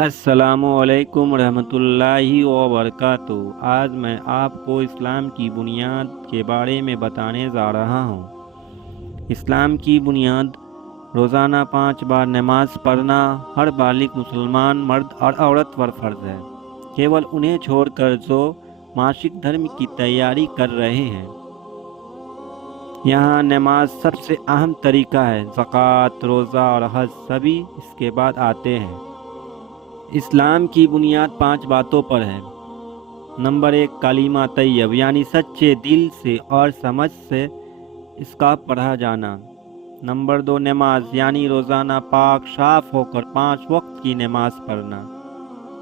अस्सलामुअलैकुम रहमतुल्लाहि व बरकातुहू। आज मैं आपको इस्लाम की बुनियाद के बारे में बताने जा रहा हूँ। इस्लाम की बुनियाद रोज़ाना 5 बार नमाज पढ़ना हर बालिग मुसलमान मर्द और औरत पर फ़र्ज है, केवल उन्हें छोड़कर जो मासिक धर्म की तैयारी कर रहे हैं। यहाँ नमाज सबसे अहम तरीका है। ज़कात, रोज़ा और हज सभी इसके बाद आते हैं। इस्लाम की बुनियाद 5 बातों पर है। नंबर 1, कलीमा तैयब यानी सच्चे दिल से और समझ से इसका पढ़ा जाना। नंबर 2, नमाज यानी रोज़ाना पाक साफ होकर 5 वक्त की नमाज पढ़ना।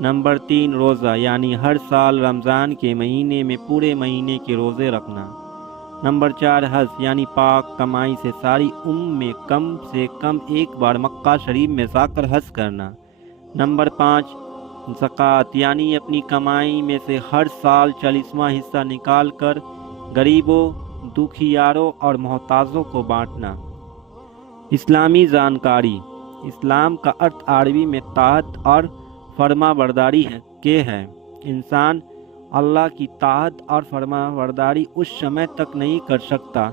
नंबर 3, रोज़ा यानी हर साल रमज़ान के महीने में पूरे महीने के रोज़े रखना। नंबर 4, हज यानी पाक कमाई से सारी उम्र में कम से कम एक बार मक्का शरीफ में जाकर हज करना। नंबर 5, ज़कात यानी अपनी कमाई में से हर साल 40वां हिस्सा निकाल कर गरीबों, दुखियारों और मोहताजों को बांटना। इस्लामी जानकारी। इस्लाम का अर्थ अरबी में ताहत और फरमाबरदारी है। इंसान अल्लाह की ताहत और फरमाबरदारी उस समय तक नहीं कर सकता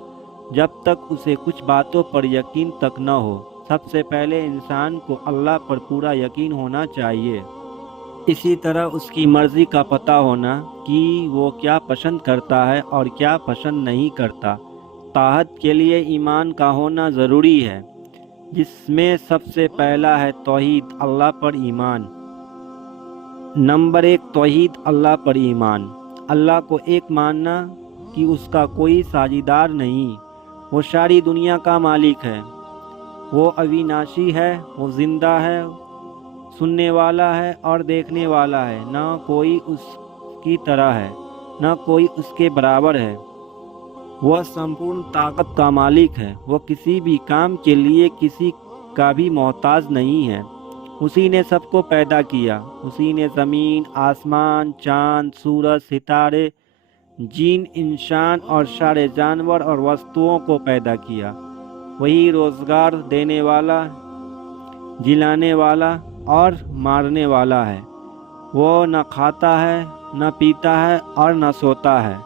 जब तक उसे कुछ बातों पर यकीन तक न हो। सबसे पहले इंसान को अल्लाह पर पूरा यकीन होना चाहिए। इसी तरह उसकी मर्ज़ी का पता होना कि वो क्या पसंद करता है और क्या पसंद नहीं करता। ताहत के लिए ईमान का होना ज़रूरी है, जिसमें सबसे पहला है तौहीद, अल्लाह पर ईमान। नंबर 1, तौहीद, अल्लाह पर ईमान। अल्लाह को एक मानना कि उसका कोई साझीदार नहीं, वो सारी दुनिया का मालिक है। वो अविनाशी है, वो जिंदा है, सुनने वाला है और देखने वाला है। न कोई उसकी तरह है, न कोई उसके बराबर है। वह संपूर्ण ताकत का मालिक है। वो किसी भी काम के लिए किसी का भी मोहताज नहीं है। उसी ने सबको पैदा किया। उसी ने ज़मीन, आसमान, चाँद, सूरज, सितारे, जिन, इंसान और सारे जानवर और वस्तुओं को पैदा किया। वही रोज़गार देने वाला, जिलाने वाला और मारने वाला है। वो न खाता है, न पीता है और न सोता है।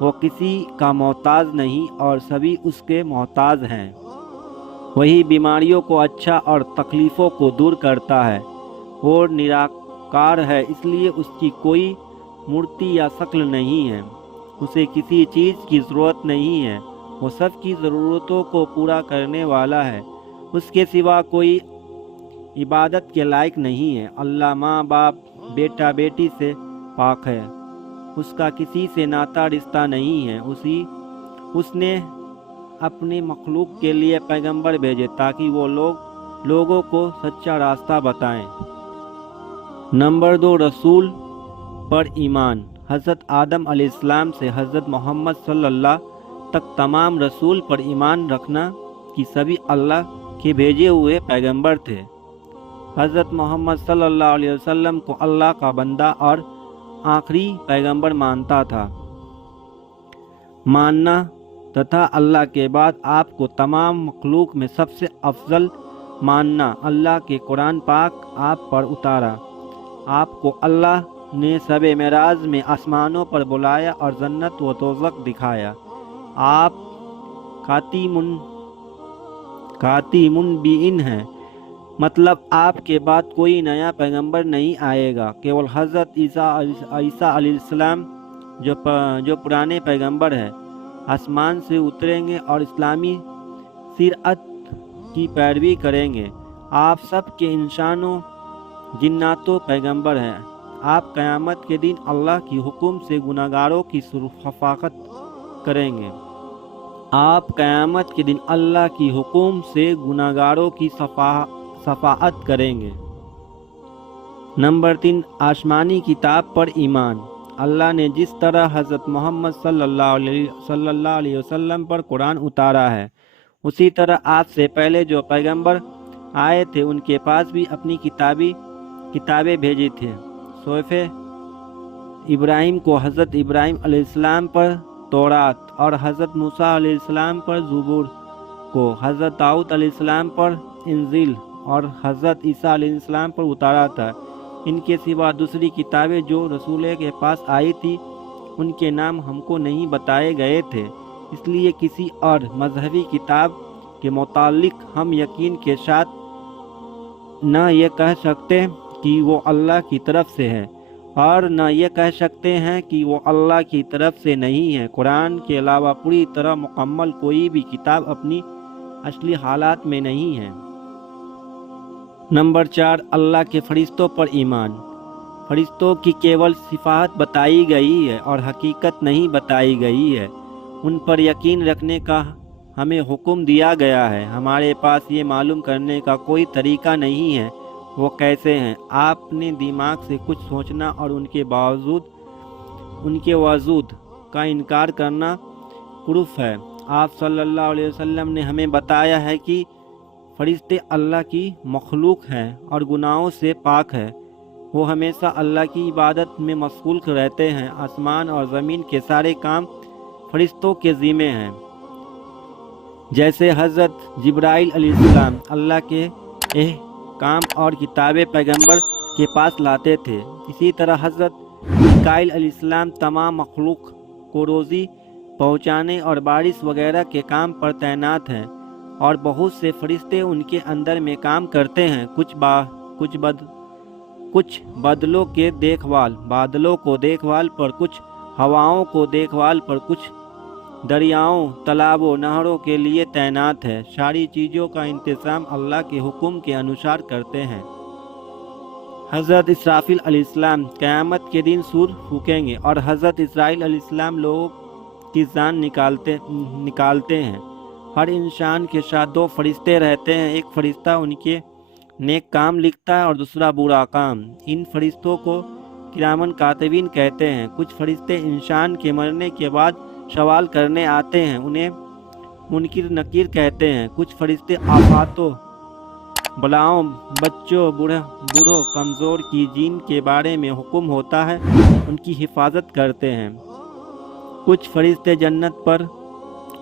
वो किसी का मोहताज नहीं और सभी उसके मोहताज हैं। वही बीमारियों को अच्छा और तकलीफ़ों को दूर करता है। वो निराकार है, इसलिए उसकी कोई मूर्ति या शक्ल नहीं है। उसे किसी चीज़ की ज़रूरत नहीं है। वो सबकी ज़रूरतों को पूरा करने वाला है। उसके सिवा कोई इबादत के लायक नहीं है। अल्लाह माँ बाप, बेटा बेटी से पाक है। उसका किसी से नाता रिश्ता नहीं है। उसने अपने मखलूक के लिए पैगंबर भेजे ताकि वो लोगों को सच्चा रास्ता बताएं। नंबर 2, रसूल पर ईमान। हज़रत आदम अलैहिस्सलाम से हज़रत मोहम्मद सल्लल्लाहु तक तमाम रसूल पर ईमान रखना कि सभी अल्लाह के भेजे हुए पैगंबर थे। हज़रत मोहम्मद सल्लल्लाहु अलैहि वसल्लम को अल्लाह का बंदा और आखिरी पैगंबर मानता था। मानना तथा अल्लाह के बाद आपको तमाम मखलूक में सबसे अफजल मानना। अल्लाह के कुरान पाक आप पर उतारा। आपको अल्लाह ने शब मेराज में आसमानों पर बुलाया और जन्नत व दोज़ख दिखाया। आप खातिमुन बीइन हैं, मतलब आपके बाद कोई नया पैगंबर नहीं आएगा, केवल हज़रत ईसा अलैहिस्सलाम जो पुराने पैगंबर हैं आसमान से उतरेंगे और इस्लामी सीरत की पैरवी करेंगे। आप सब के इंसानों, जिन्नातों पैगंबर हैं। आप क़यामत के दिन अल्लाह की हुक्म से गुनाहगारों की शफ़ाअत करेंगे। आप क़यामत के दिन अल्लाह की हुक्म से गुनाहगारों की शफ़ाअत करेंगे। नंबर 3, आसमानी किताब पर ईमान। अल्लाह ने जिस तरह हज़रत मोहम्मद सल्लल्लाहु अलैहि वसल्लम पर कुरान उतारा है, उसी तरह आपसे पहले जो पैगंबर आए थे उनके पास भी अपनी किताबें भेजी थी। सोफ़े इब्राहिम को हज़रत इब्राहिम अलैहिस्सलाम पर तौरात और हज़रत मूसा अलैहिस्सलाम पर ज़बूर को हज़रत दाऊद अलैहिस्सलाम पर इंजील और हज़रत ईसा अलैहिस्सलाम पर उतारा था। इनके सिवा दूसरी किताबें जो रसूल के पास आई थी उनके नाम हमको नहीं बताए गए थे, इसलिए किसी और मजहबी किताब के मुतालिक हम यकीन के साथ न ये कह सकते कि वो अल्लाह की तरफ से है और न ये कह सकते हैं कि वो अल्लाह की तरफ से नहीं है। कुरान के अलावा पूरी तरह मुकम्मल कोई भी किताब अपनी असली हालात में नहीं है। नंबर 4, अल्लाह के फरिश्तों पर ईमान। फरिश्तों की केवल सिफात बताई गई है और हकीकत नहीं बताई गई है। उन पर यकीन रखने का हमें हुक्म दिया गया है। हमारे पास ये मालूम करने का कोई तरीका नहीं है वो कैसे हैं। आपने दिमाग से कुछ सोचना और उनके वजूद का इनकार करना कुफ्र है। आप सल्लल्लाहु अलैहि वसल्लम ने हमें बताया है कि फरिश्ते अल्लाह की मखलूक हैं और गुनाहों से पाक है। वो हमेशा अल्लाह की इबादत में मशगूल रहते हैं। आसमान और ज़मीन के सारे काम फरिश्तों के ज़िम्मे हैं। जैसे हज़रत जिब्राइल अलैहिस्सलाम अल्लाह के काम और किताबें पैगंबर के पास लाते थे, इसी तरह हज़रत मिकाईल अलैहिस्सलाम तमाम मखलूक को रोज़ी पहुँचाने और बारिश वगैरह के काम पर तैनात हैं और बहुत से फरिश्ते उनके अंदर में काम करते हैं। कुछ बादलों को देखभाल पर, कुछ हवाओं को देखभाल पर, कुछ दरियाओं, तालाबों, नहरों के लिए तैनात है। सारी चीज़ों का इंतज़ाम अल्लाह के हुक्म के अनुसार करते हैं। हज़रत इसराफिल अलैहिस्सलाम क़यामत के दिन सूर फूकेंगे और हज़रत इस्राईल अलैहिस्सलाम लोगों की जान निकालते हैं। हर इंसान के साथ 2 फरिश्ते रहते हैं। एक फरिश्ता उनके नेक काम लिखता है और दूसरा बुरा काम। इन फरिश्तों को किरामन कातिबीन कहते हैं। कुछ फरिश्ते इंसान के मरने के बाद सवाल करने आते हैं, उन्हें मुनकिर नकीर कहते हैं। कुछ फरिश्ते आफातों, बलाओं, बच्चों, बूढ़ों, कमज़ोर की जिन के बारे में हुक्म होता है उनकी हिफाजत करते हैं। कुछ फरिश्ते जन्नत पर,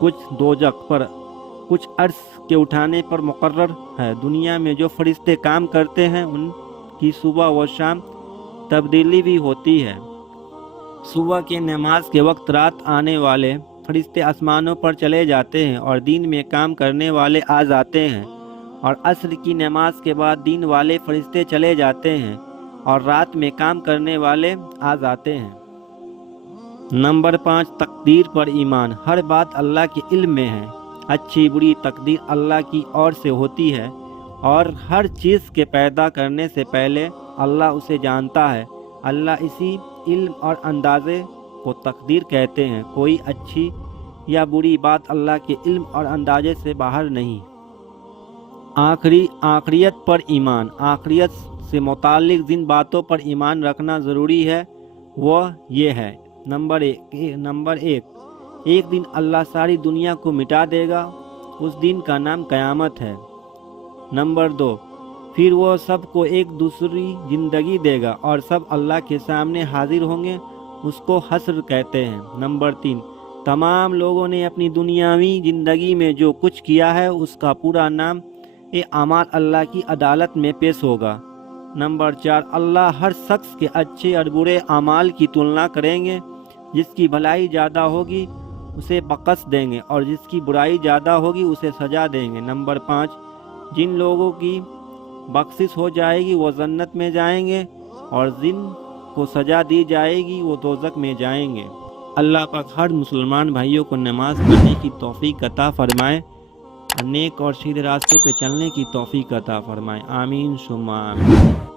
कुछ दोजख पर, कुछ अर्श के उठाने पर मुकर्रर है। दुनिया में जो फरिश्ते काम करते हैं उनकी सुबह व शाम तब्दीली भी होती है। सुबह के नमाज के वक्त रात आने वाले फरिश्ते आसमानों पर चले जाते हैं और दिन में काम करने वाले आ जाते हैं, और असर की नमाज के बाद दिन वाले फरिश्ते चले जाते हैं और रात में काम करने वाले आ जाते हैं। नंबर 5, तकदीर पर ईमान। हर बात अल्लाह के इल्म में है। अच्छी बुरी तकदीर अल्लाह की ओर से होती है और हर चीज़ के पैदा करने से पहले अल्लाह उसे जानता है। अल्लाह इसी इल्म और अंदाज़े को तकदीर कहते हैं। कोई अच्छी या बुरी बात अल्लाह के इल्म और अंदाजे से बाहर नहीं। आखिरियत पर ईमान। आखिरियत से मुताल्लिक जिन बातों पर ईमान रखना ज़रूरी है वह ये है। नंबर एक, एक दिन अल्लाह सारी दुनिया को मिटा देगा। उस दिन का नाम क़यामत है। नंबर 2, फिर वो सबको एक दूसरी ज़िंदगी देगा और सब अल्लाह के सामने हाजिर होंगे, उसको हश्र कहते हैं। नंबर 3, तमाम लोगों ने अपनी दुनियावी ज़िंदगी में जो कुछ किया है उसका पूरा नाम अमाल अल्लाह की अदालत में पेश होगा। नंबर 4, अल्लाह हर शख्स के अच्छे और बुरे अमाल की तुलना करेंगे। जिसकी भलाई ज़्यादा होगी उसे बख्श देंगे और जिसकी बुराई ज़्यादा होगी उसे सज़ा देंगे। नंबर 5, जिन लोगों की बख्शिश हो जाएगी वो जन्नत में जाएंगे और जिन को सज़ा दी जाएगी वो दोज़ख में जाएंगे। अल्लाह पाक हर मुसलमान भाइयों को नमाज पढ़ने की तौफीक अता फरमाए और नेक और सीधे रास्ते पे चलने की तौफीक अता फरमाए। आमीन सुम्मा आमीन।